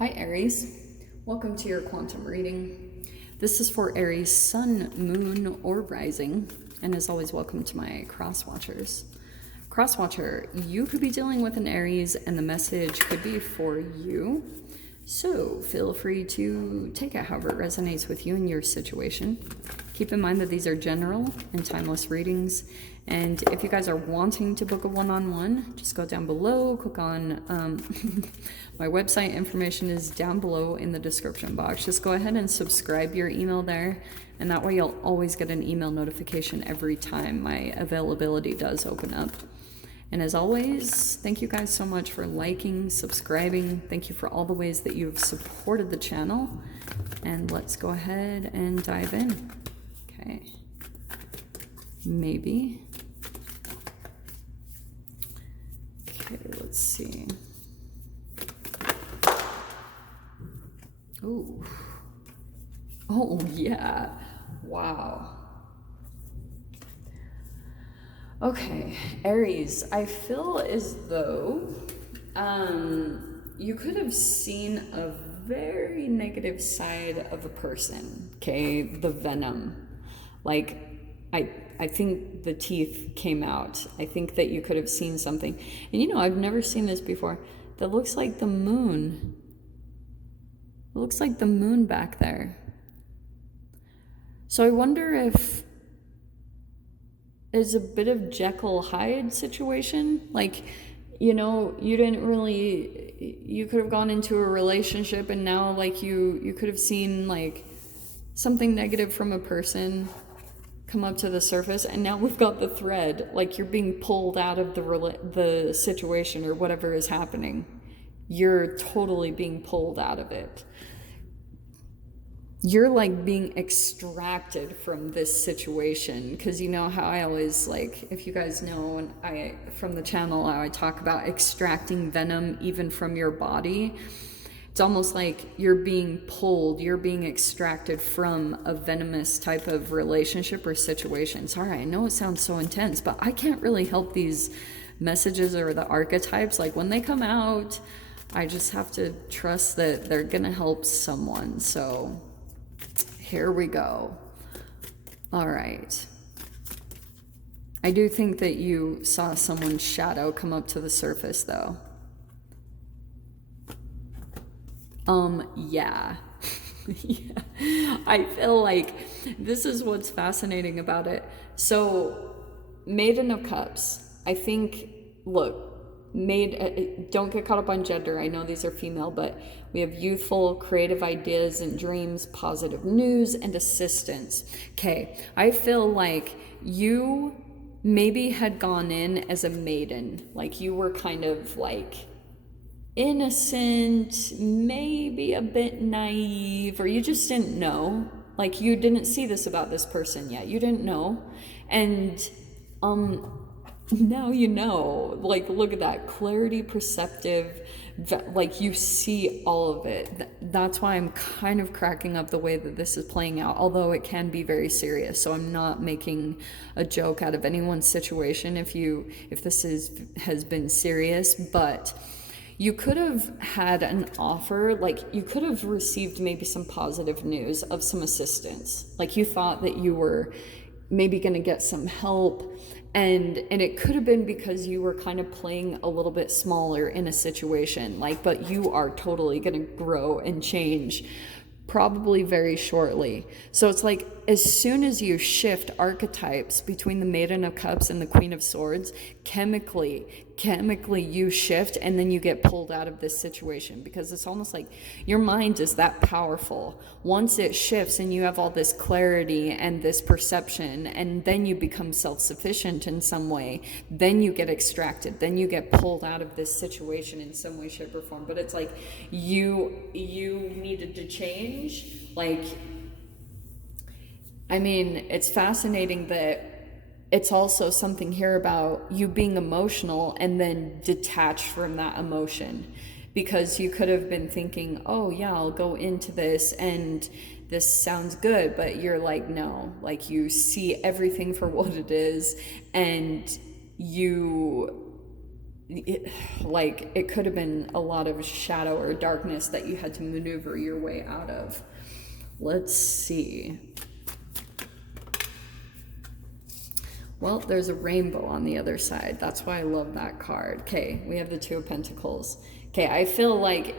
Hi Aries, welcome to your quantum reading. This is for Aries sun, moon, or rising, and as always, welcome to my cross watchers. Cross watcher, you could be dealing with an Aries and the message could be for you. So feel free to take it however it resonates with you and your situation. Keep in mind that these are general and timeless readings. And if you guys are wanting to book a one-on-one, just go down below, click on my website. Information is down below in the description box. Just go ahead and subscribe your email there. And that way you'll always get an email notification every time my availability does open up. And as always, thank you guys so much for liking, subscribing. Thank you for all the ways that you've supported the channel. And let's go ahead and dive in. Okay. Maybe. Okay, let's see. Oh. Oh, yeah. Wow. Okay, Aries, I feel as though you could have seen a very negative side of a person, okay? The venom. Like, I think the teeth came out. I think that you could have seen something. And you know, I've never seen this before. That looks like the moon. It looks like the moon back there. So I wonder if is a bit of Jeckyl Hyde situation. Like, you know, you could have gone into a relationship and now like you could have seen like something negative from a person come up to the surface, and now we've got the thread, like you're being pulled out of the situation or whatever is happening. You're totally being pulled out of it. You're like being extracted from this situation, because you know how I always, like, if you guys know, and I from the channel how I talk about extracting venom even from your body. It's almost like you're being pulled, you're being extracted from a venomous type of relationship or situation. Sorry, I know it sounds so intense, but I can't really help these messages or the archetypes. Like when they come out, I just have to trust that they're gonna help someone. So here we go. All right. I do think that you saw someone's shadow come up to the surface though. Yeah. Yeah. I feel like this is what's fascinating about it. So, Maiden of Cups, I think, look, don't get caught up on gender. I know these are female, but we have youthful, creative ideas and dreams, positive news, and assistance. Okay, I feel like you maybe had gone in as a maiden. Like you were kind of like innocent, maybe a bit naive, or you just didn't know. Like you didn't see this about this person yet. You didn't know. And now you know. Like look at that, clarity, perceptive, like you see all of it. That's why I'm kind of cracking up the way that this is playing out, although it can be very serious. So I'm not making a joke out of anyone's situation if this has been serious, but you could have had an offer, like you could have received maybe some positive news of some assistance. Like you thought that you were maybe going to get some help, and it could have been because you were kind of playing a little bit smaller in a situation, like, but you are totally going to grow and change probably very shortly. So it's like as soon as you shift archetypes between the Maiden of Cups and the Queen of Swords, chemically you shift, and then you get pulled out of this situation, because it's almost like your mind is that powerful. Once it shifts and you have all this clarity and this perception, and then you become self-sufficient in some way, then you get extracted, then you get pulled out of this situation in some way, shape, or form. But it's like you needed to change. Like, I mean, it's fascinating that it's also something here about you being emotional and then detached from that emotion, because you could have been thinking, oh yeah, I'll go into this and this sounds good, but you're like, no, like you see everything for what it is, and you like it could have been a lot of shadow or darkness that you had to maneuver your way out of. Let's see. Well, there's a rainbow on the other side. That's why I love that card. Okay, we have the Two of Pentacles. Okay, I feel like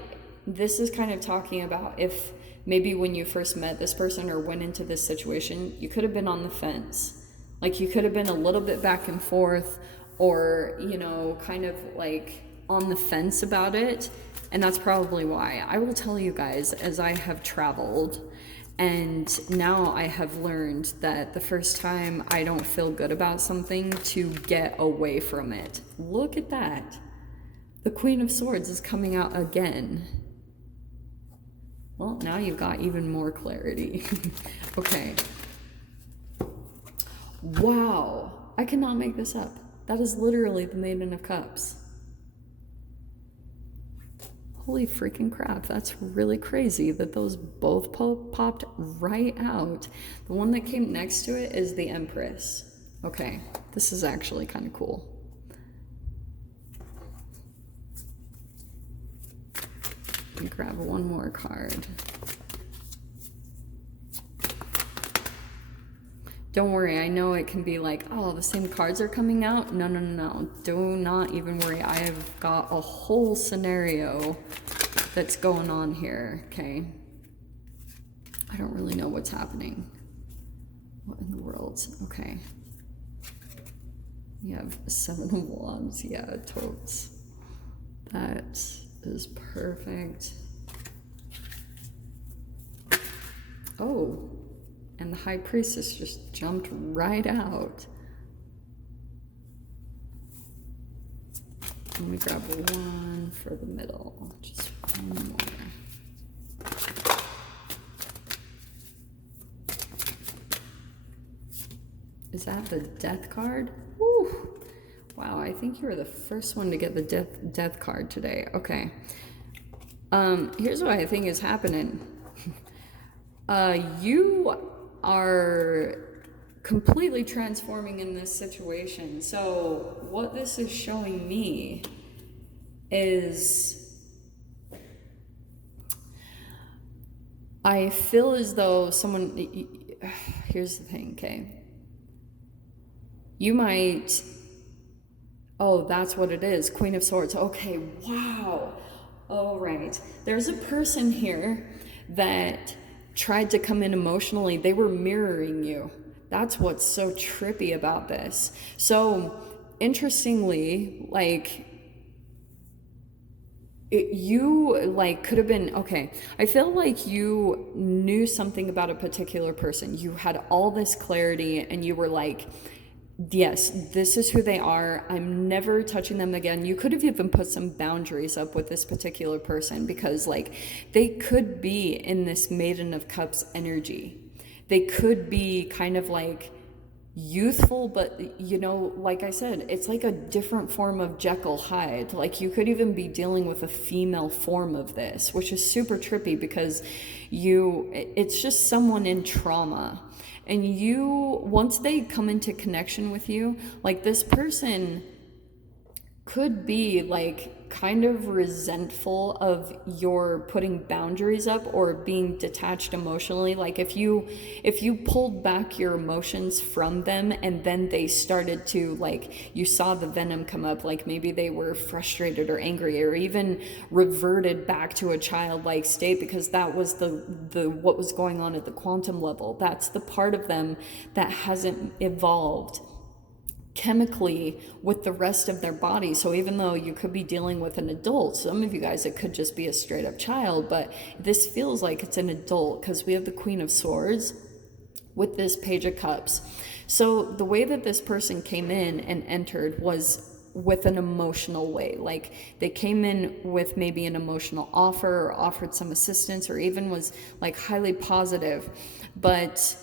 this is kind of talking about if maybe when you first met this person or went into this situation, you could have been on the fence. Like you could have been a little bit back and forth, or, you know, kind of like on the fence about it. And that's probably why. I will tell you guys, as I have traveled, and now I have learned that the first time I don't feel good about something, to get away from it. Look at that. The Queen of Swords is coming out again. Well, now you've got even more clarity. Okay. Wow. I cannot make this up. That is literally the Maiden of Cups. Holy freaking crap, that's really crazy that those both popped right out. The one that came next to it is the Empress. Okay, this is actually kind of cool. Let me grab one more card. Don't worry, I know it can be like, oh, the same cards are coming out. No, no, no, no. Do not even worry. I have got a whole scenario that's going on here, okay? I don't really know what's happening. What in the world? Okay. You have Seven of Wands. Yeah, totes. That is perfect. Oh. And the High Priestess just jumped right out. Let me grab one for the middle. Just one more. Is that the Death card? Woo! Wow, I think you were the first one to get the death card today. Okay. Here's what I think is happening. You are completely transforming in this situation. So what this is showing me is I feel as though someone, here's the thing, okay? You might, oh, that's what it is, Queen of Swords. Okay, wow. All right. There's a person here that tried to come in emotionally. They were mirroring you. That's what's so trippy about this. So interestingly, like you like could have been, okay, I feel like you knew something about a particular person. You had all this clarity and you were like, yes, this is who they are. I'm never touching them again. You could have even put some boundaries up with this particular person because like they could be in this Maiden of Cups energy. They could be kind of like youthful, but you know, like I said, it's like a different form of Jeckyl, Hyde. Like you could even be dealing with a female form of this, which is super trippy because it's just someone in trauma. And you, once they come into connection with you, like this person could be like kind of resentful of your putting boundaries up or being detached emotionally. Like if you pulled back your emotions from them and then they started to, like, you saw the venom come up, like maybe they were frustrated or angry or even reverted back to a childlike state because that was the what was going on at the quantum level. That's the part of them that hasn't evolved chemically with the rest of their body. So even though you could be dealing with an adult, some of you guys, it could just be a straight up child, but this feels like it's an adult because we have the Queen of Swords with this Page of Cups. So the way that this person came in and entered was with an emotional way. Like they came in with maybe an emotional offer or offered some assistance or even was like highly positive, but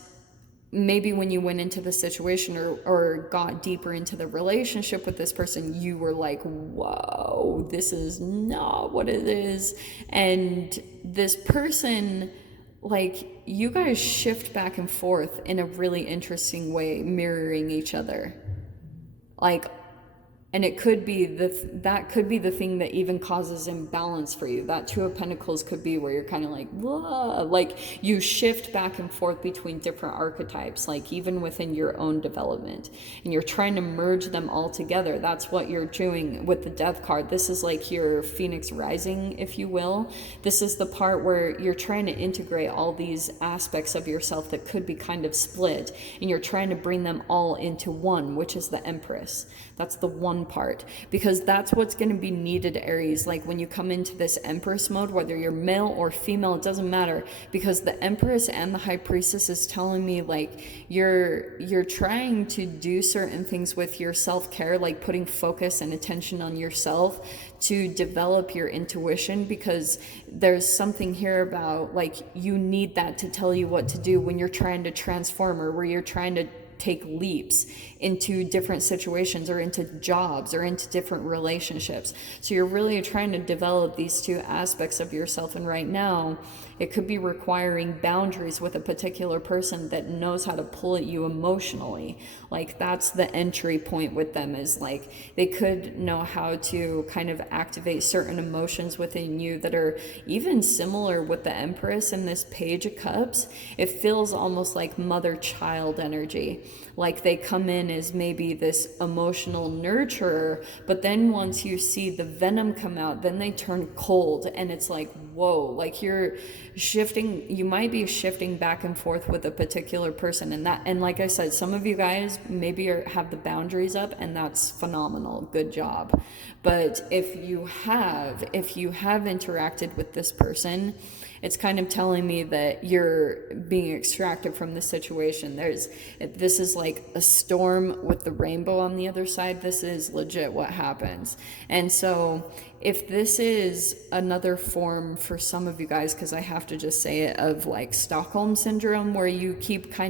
maybe when you went into the situation or got deeper into the relationship with this person, you were like, whoa, this is not what it is. And this person, like, you guys shift back and forth in a really interesting way, mirroring each other. Like, And it could be that could be the thing that even causes imbalance for you. That Two of Pentacles could be where you're kind of like, whoa, like you shift back and forth between different archetypes, like even within your own development, and you're trying to merge them all together. That's what you're doing with the Death card. This is like your Phoenix rising, if you will. This is the part where you're trying to integrate all these aspects of yourself that could be kind of split, and you're trying to bring them all into one, which is the Empress. That's the one part, because that's what's going to be needed, Aries. Like when you come into this Empress mode, whether you're male or female, it doesn't matter, because the Empress and the High Priestess is telling me like you're trying to do certain things with your self-care, like putting focus and attention on yourself to develop your intuition, because there's something here about like you need that to tell you what to do when you're trying to transform, or where you're trying to take leaps into different situations or into jobs or into different relationships. So you're really trying to develop these two aspects of yourself, and right now it could be requiring boundaries with a particular person that knows how to pull at you emotionally. Like that's the entry point with them, is like they could know how to kind of activate certain emotions within you that are even similar with the Empress and this Page of Cups. It feels almost like mother-child energy. Like they come in as maybe this emotional nurturer, but then once you see the venom come out, then they turn cold, and it's like, whoa, like you're shifting, you might be shifting back and forth with a particular person, and like I said, some of you guys maybe have the boundaries up, and that's phenomenal, good job. But if you have interacted with this person, it's kind of telling me that you're being extracted from the situation. This is like a storm with the rainbow on the other side. This is legit what happens. And so if this is another form for some of you guys, because I have to just say it, of like Stockholm syndrome, where you keep you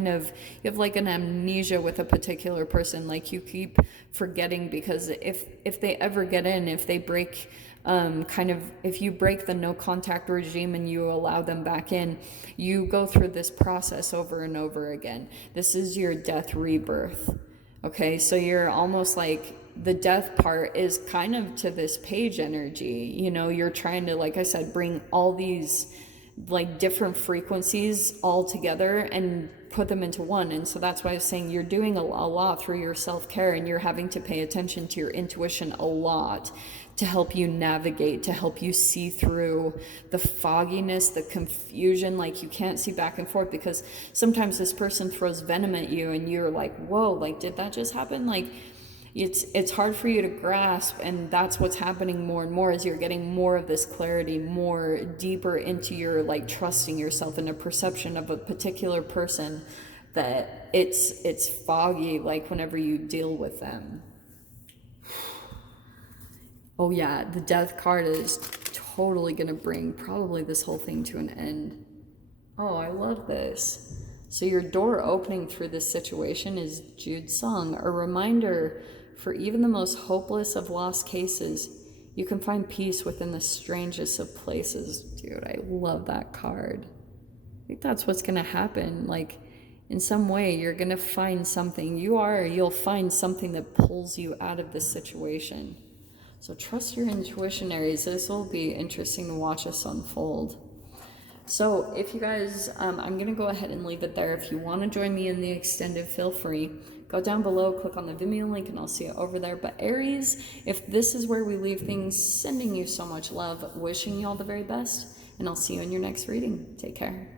have like an amnesia with a particular person, like you keep forgetting, because if they ever get in, if they break if you break the no contact regime and you allow them back in, you go through this process over and over again. This is your death rebirth. Okay, so you're almost like, the death part is kind of to this Page energy. You know, you're trying to, like I said, bring all these like different frequencies all together and put them into one. And so that's why I was saying you're doing a lot through your self-care, and you're having to pay attention to your intuition a lot to help you navigate, to help you see through the fogginess, the confusion. Like you can't see back and forth, because sometimes this person throws venom at you and you're like, whoa, like did that just happen? Like it's hard for you to grasp, and that's what's happening more and more as you're getting more of this clarity, more deeper into your like trusting yourself and a perception of a particular person, that it's foggy like whenever you deal with them. Oh yeah, the Death card is totally gonna bring probably this whole thing to an end. Oh, I love this. So your door opening through this situation is Jude's song, a reminder for even the most hopeless of lost cases, you can find peace within the strangest of places. Dude, I love that card. I think that's what's gonna happen. Like in some way, you're gonna find something. You'll find something that pulls you out of this situation. So trust your intuition, Aries. This will be interesting to watch us unfold. So if you guys, I'm going to go ahead and leave it there. If you want to join me in the extended, feel free. Go down below, click on the Vimeo link, and I'll see you over there. But Aries, if this is where we leave things, sending you so much love, wishing you all the very best, and I'll see you in your next reading. Take care.